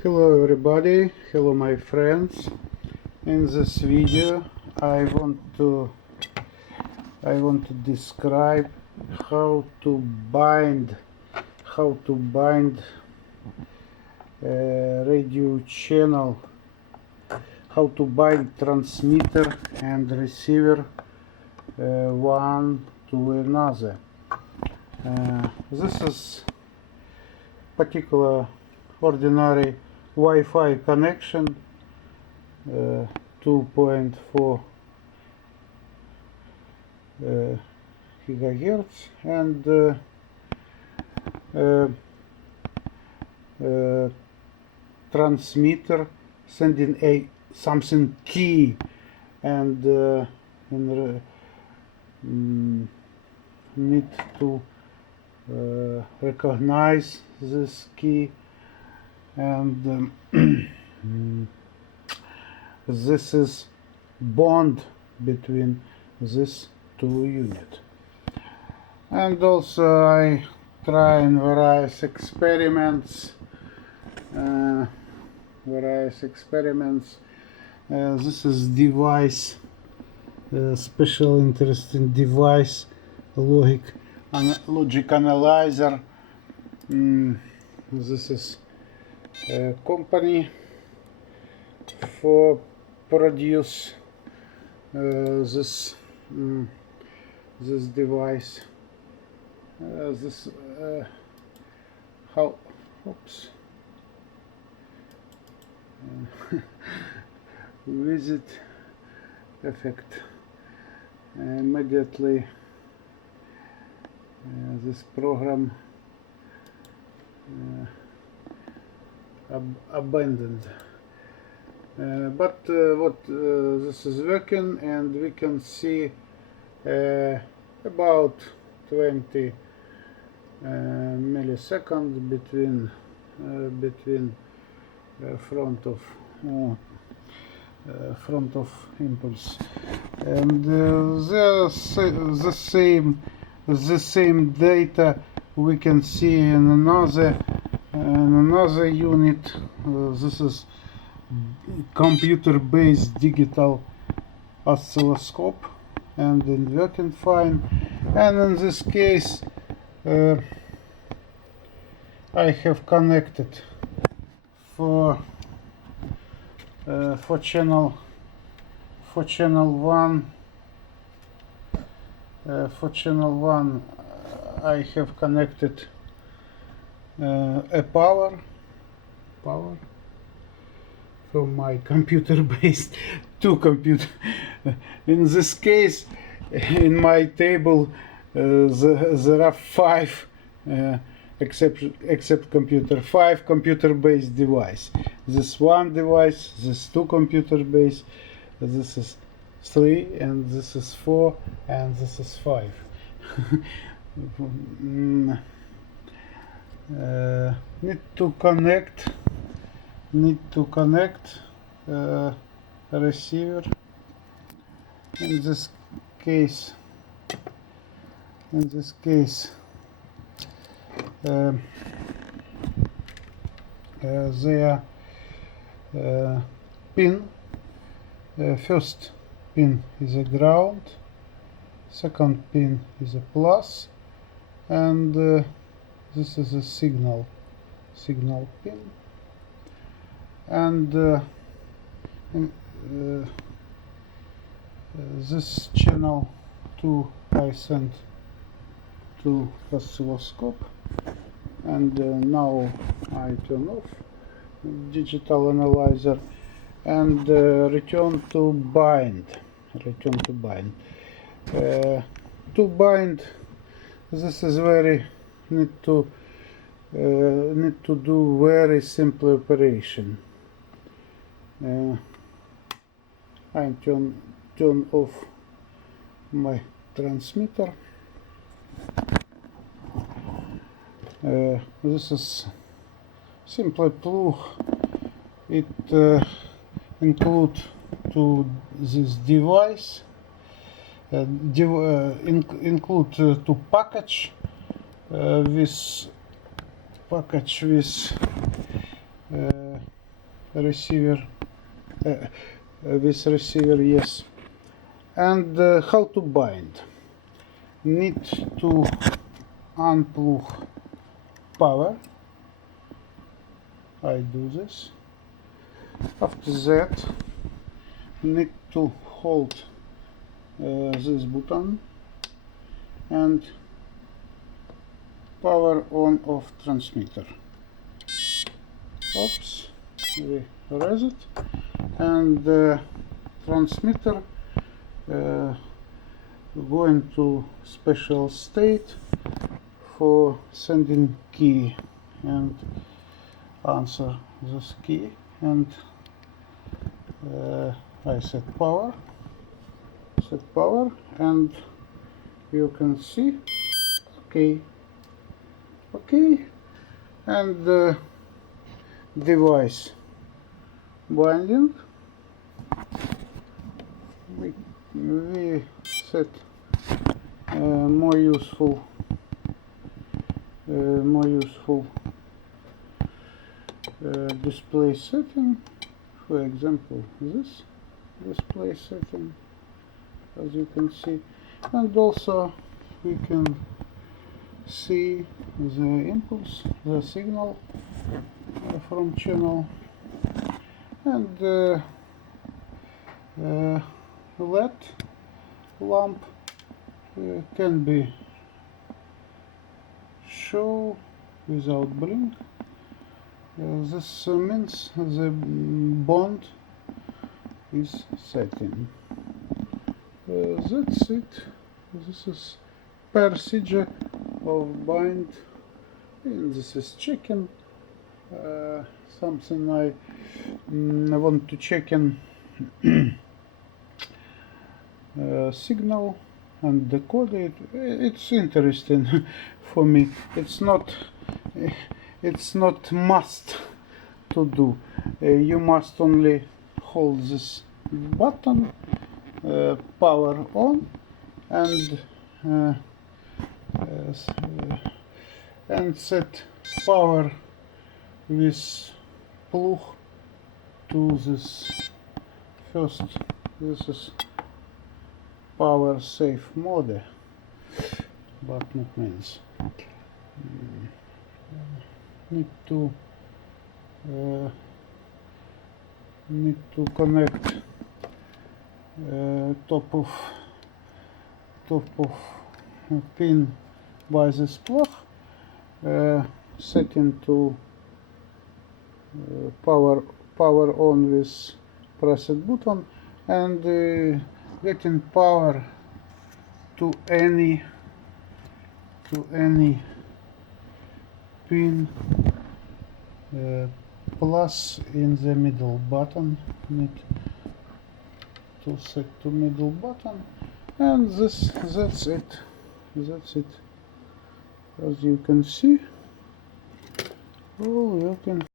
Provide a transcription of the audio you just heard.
Hello everybody, hello my friends. In this video I want to describe how to bind radio channel, how to bind transmitter and receiver one to another. This is particular ordinary Wi-Fi connection, 2.4 gigahertz, and transmitter sending something key, and need to recognize this key, and this is bond between these two units. And also I try in various experiments. This is device, special interesting device, logic analyzer. This is a company for produce this device. Visit effect immediately. This program abandoned, but this is working, and we can see about 20 milliseconds between front of impulse, and the same data we can see in another unit. This is computer-based digital oscilloscope, and in working fine. And in this case I have connected for channel 1. For channel 1 I have connected a power from my computer-based to computer. In this case, in my table there are 5 except computer, 5 computer-based device. This one device, this 2 computer-based, this is 3, and this is 4, and this is 5. Need to connect receiver. In this case their pin, first pin is a ground, second pin is a plus, and this is a signal pin, and this channel 2 I sent to oscilloscope, and now I turn off digital analyzer and return to bind. To bind, this is very need to do very simple operation. I turn off my transmitter. This is simply plug. It include to this device, include to package with receiver, yes. And how to bind. Need to unplug power. I do this. After that, need to hold this button and power on off transmitter. Oops, we raise it, and the transmitter going to special state for sending key, and answer this key, and I set power, and you can see okay, and the device binding, we set more useful display setting, for example this display setting, as you can see, and also we can see the impulse, the signal from channel, and LED lamp can be show without blink. This means the bond is setting. That's it. This is procedure of bind, and this is checking something I want to check in signal and decode it. It's interesting for me. It's not must to do. You must only hold this button, power on, and set power with plug to this first. This is power safe mode, but not means need to connect top of pin by this plug, setting to power on with pressed button, and getting power to any pin plus in the middle button. Need to set to middle button, and that's it. As you can see, all working.